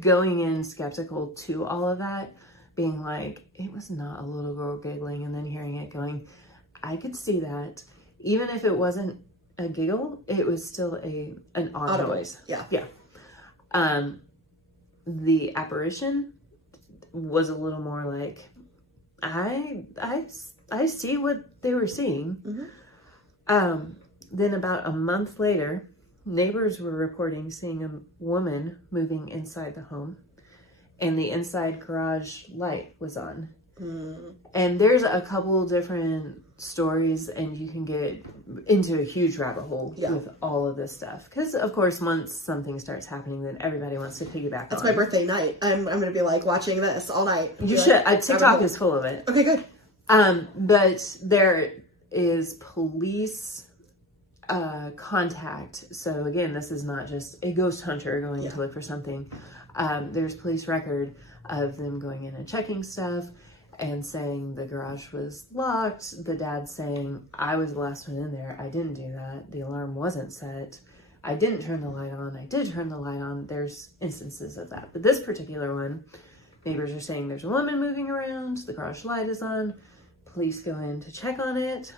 going in skeptical to all of that, being like, it was not a little girl giggling, and then hearing it going, I could see that. Even if it wasn't a giggle, it was still an odd noise. Yeah. The apparition was a little more like, I see what they were seeing. Then about a month later, neighbors were reporting seeing a woman moving inside the home, and the inside garage light was on. And there's a couple different stories, and you can get into a huge rabbit hole with all of this stuff. Because, of course, once something starts happening, then everybody wants to piggyback That's on. my birthday night. I'm going to be like watching this all night. You should. TikTok is full of it. Okay, good. But there is police contact. So again, this is not just a ghost hunter going to look for something. There's police record of them going in and checking stuff and saying the garage was locked. The dad saying, I was the last one in there. I didn't do that. The alarm wasn't set. I didn't turn the light on. I did turn the light on. There's instances of that. But this particular one, neighbors are saying there's a woman moving around. The garage light is on. Police go in to check on it.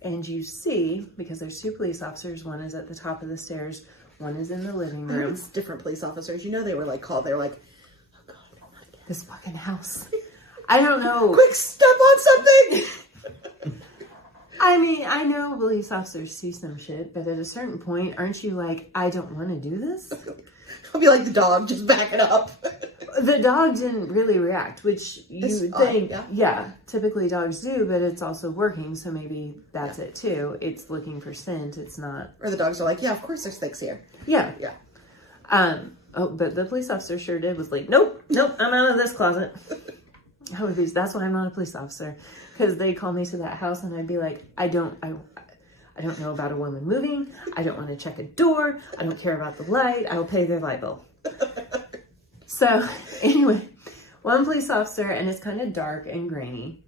And you see, because there's two police officers, one is at the top of the stairs, one is in the living room. It's different police officers. You know, they were like called. They were like, oh God, not again. This fucking house. I don't know. Quick, step on something. I mean, I know police officers see some shit, but at a certain point, aren't you like, I don't want to do this? I'll be like the dog, just back it up. The dog didn't really react, which you would think, yeah, typically dogs do, but it's also working, so maybe that's it too. It's looking for scent, it's not. Or the dogs are like, yeah, of course there's things here. Yeah. Yeah. Oh, but the police officer sure did, was like, nope, I'm out of this closet. That's why I'm not a police officer. Because they call me to that house and I'd be like, I don't know about a woman moving. I don't want to check a door. I don't care about the light. I will pay their light bill. So anyway, one police officer, and it's kind of dark and grainy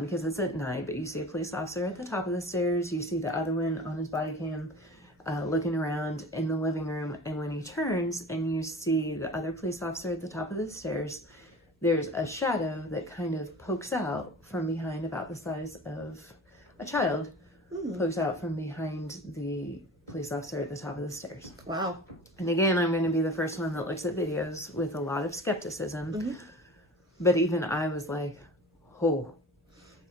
because it's at night, but you see a police officer at the top of the stairs. You see the other one on his body cam looking around in the living room. And when he turns and you see the other police officer at the top of the stairs, there's a shadow that kind of pokes out from behind, about the size of a child, pokes out from behind the police officer at the top of the stairs. Wow. And again, I'm going to be the first one that looks at videos with a lot of skepticism. But even I was like, oh.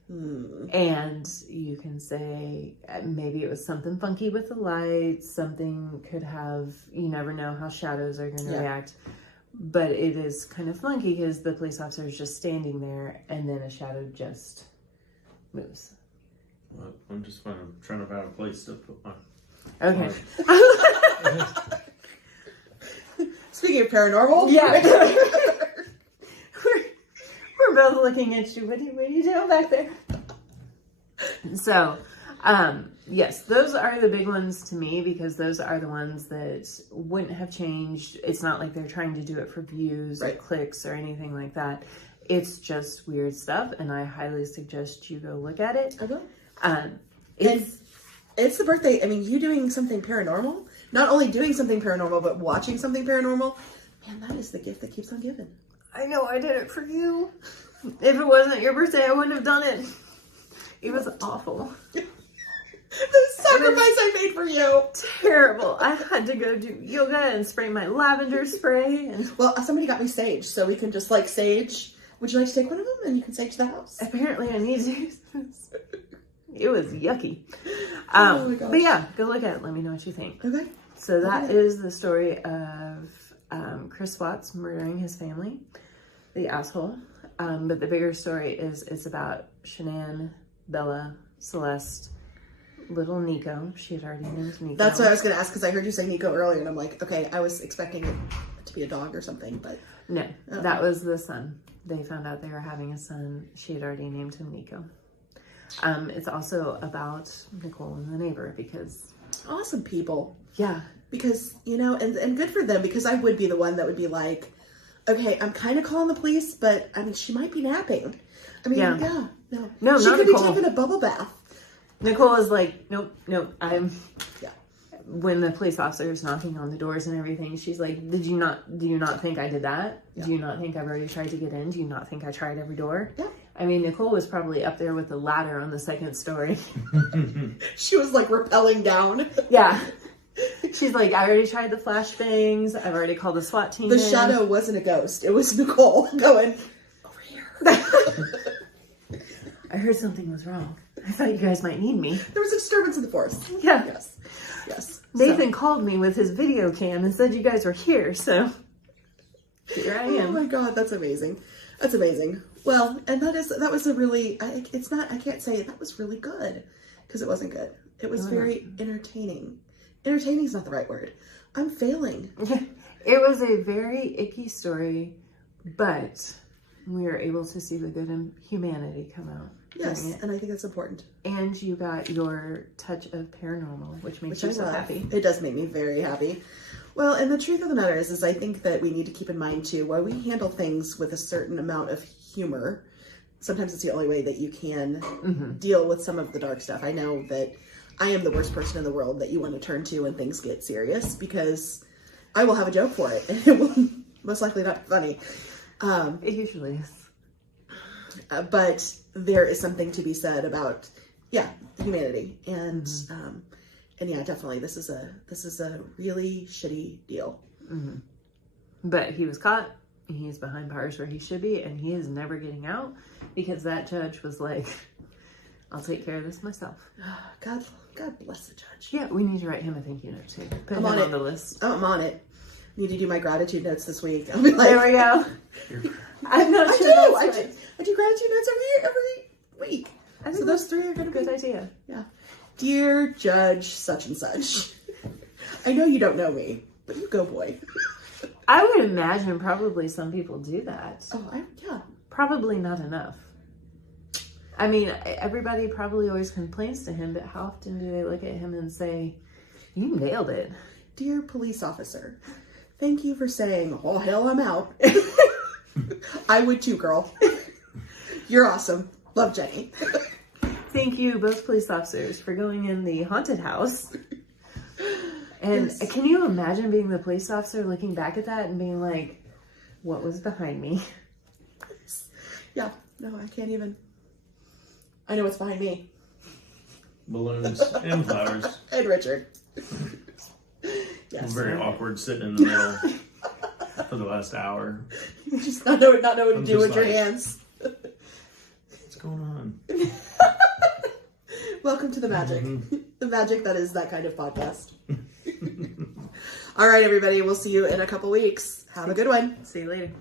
And you can say maybe it was something funky with the lights, something could have, you never know how shadows are going to react. But it is kind of funky because the police officer is just standing there and then a shadow just moves. Well, I'm just trying to find a place to put my... Okay. Speaking of paranormal. Yeah. we're both looking at you. What are you doing back there? So, yes, those are the big ones to me because those are the ones that wouldn't have changed. It's not like they're trying to do it for views or clicks or anything like that. It's just weird stuff, and I highly suggest you go look at it. I will. It's the birthday. I mean, you doing something paranormal, not only doing something paranormal, but watching something paranormal. Man, that is the gift that keeps on giving. I know, I did it for you. If it wasn't your birthday, I wouldn't have done it. It was awful. The sacrifice I made for you. Terrible. I had to go do yoga and spray my lavender spray. And well, somebody got me sage, so we can just like sage. Would you like to take one of them and you can sage the house? Apparently I need to. It was yucky. Oh my gosh. But yeah, go look at it. Let me know what you think. Okay. So that is the story of Chris Watts murdering his family, the asshole. But the bigger story is it's about Shanann, Bella, Celeste, little Nico. She had already named Nico. That's what I was going to ask because I heard you say Nico earlier and I'm like, okay, I was expecting it to be a dog or something, but... No, that was the son. They found out they were having a son. She had already named him Nico. It's also about Nicole and the neighbor because... Awesome people. Yeah. Because, you know, and good for them because I would be the one that would be like, okay, I'm kind of calling the police, but I mean, she might be napping. I mean, no, she could Nicole. be taking a bubble bath. Nicole is like, nope, I'm... Yeah. When the police officer is knocking on the doors and everything, she's like, do you not think I did that? Yeah. Do you not think I've already tried to get in? Do you not think I tried every door? Yeah. I mean, Nicole was probably up there with the ladder on the second story. She was like rappelling down. Yeah. She's like, I already tried the flashbangs. I've already called the SWAT team. The shadow wasn't a ghost. It was Nicole going, over here. I heard something was wrong. I thought you guys might need me. There was a disturbance in the forest. Yeah. Yes. Nathan called me with his video cam and said you guys were here, so here I am. Oh my god, that's amazing. That's amazing. Well, and that was a really, I can't say that was really good because it wasn't good. It was very entertaining. Entertaining is not the right word. I'm failing. It was a very icky story, but we were able to see the good in humanity come out. Yes, and I think that's important. And you got your touch of paranormal, which makes you so happy. It does make me very happy. Well, and the truth of the matter is I think that we need to keep in mind, too, while we handle things with a certain amount of humor, sometimes it's the only way that you can deal with some of the dark stuff. I know that I am the worst person in the world that you want to turn to when things get serious, because I will have a joke for it, and it will most likely not be funny. It usually is. But there is something to be said about, humanity. And, and yeah, definitely, this is a really shitty deal. But he was caught. he's behind bars where he should be, and he is never getting out because that judge was like, I'll take care of this myself. God bless the judge. Yeah, we need to write him a thank you note too. Put him I'm on the list. Oh, I'm on it. Need to do my gratitude notes this week. I'll be like, There we go. I'm not I sure. do gratitude notes every week. I think So those 3 are going to be good idea. Yeah. Dear Judge such and such. I know you don't know me, but you go, boy. I would imagine probably some people do that. Oh, yeah. Probably not enough. I mean, everybody probably always complains to him, but how often do they look at him and say, you nailed it? Dear police officer, thank you for saying, oh, hell, I'm out. I would too, girl. You're awesome. Love, Jenny. Thank you, both police officers, for going in the haunted house. And Yes. Can you imagine being the police officer looking back at that and being like, what was behind me? Yeah. No, I can't even. I know what's behind me. Balloons and flowers. And Richard. Yes. Very awkward sitting in the middle for the last hour. You just not know what to I'm do just with your like- hands. What's going on? Welcome to the magic. Mm-hmm. The magic that is that kind of podcast. All right, everybody. We'll see you in a couple weeks. Have a good one. See you later.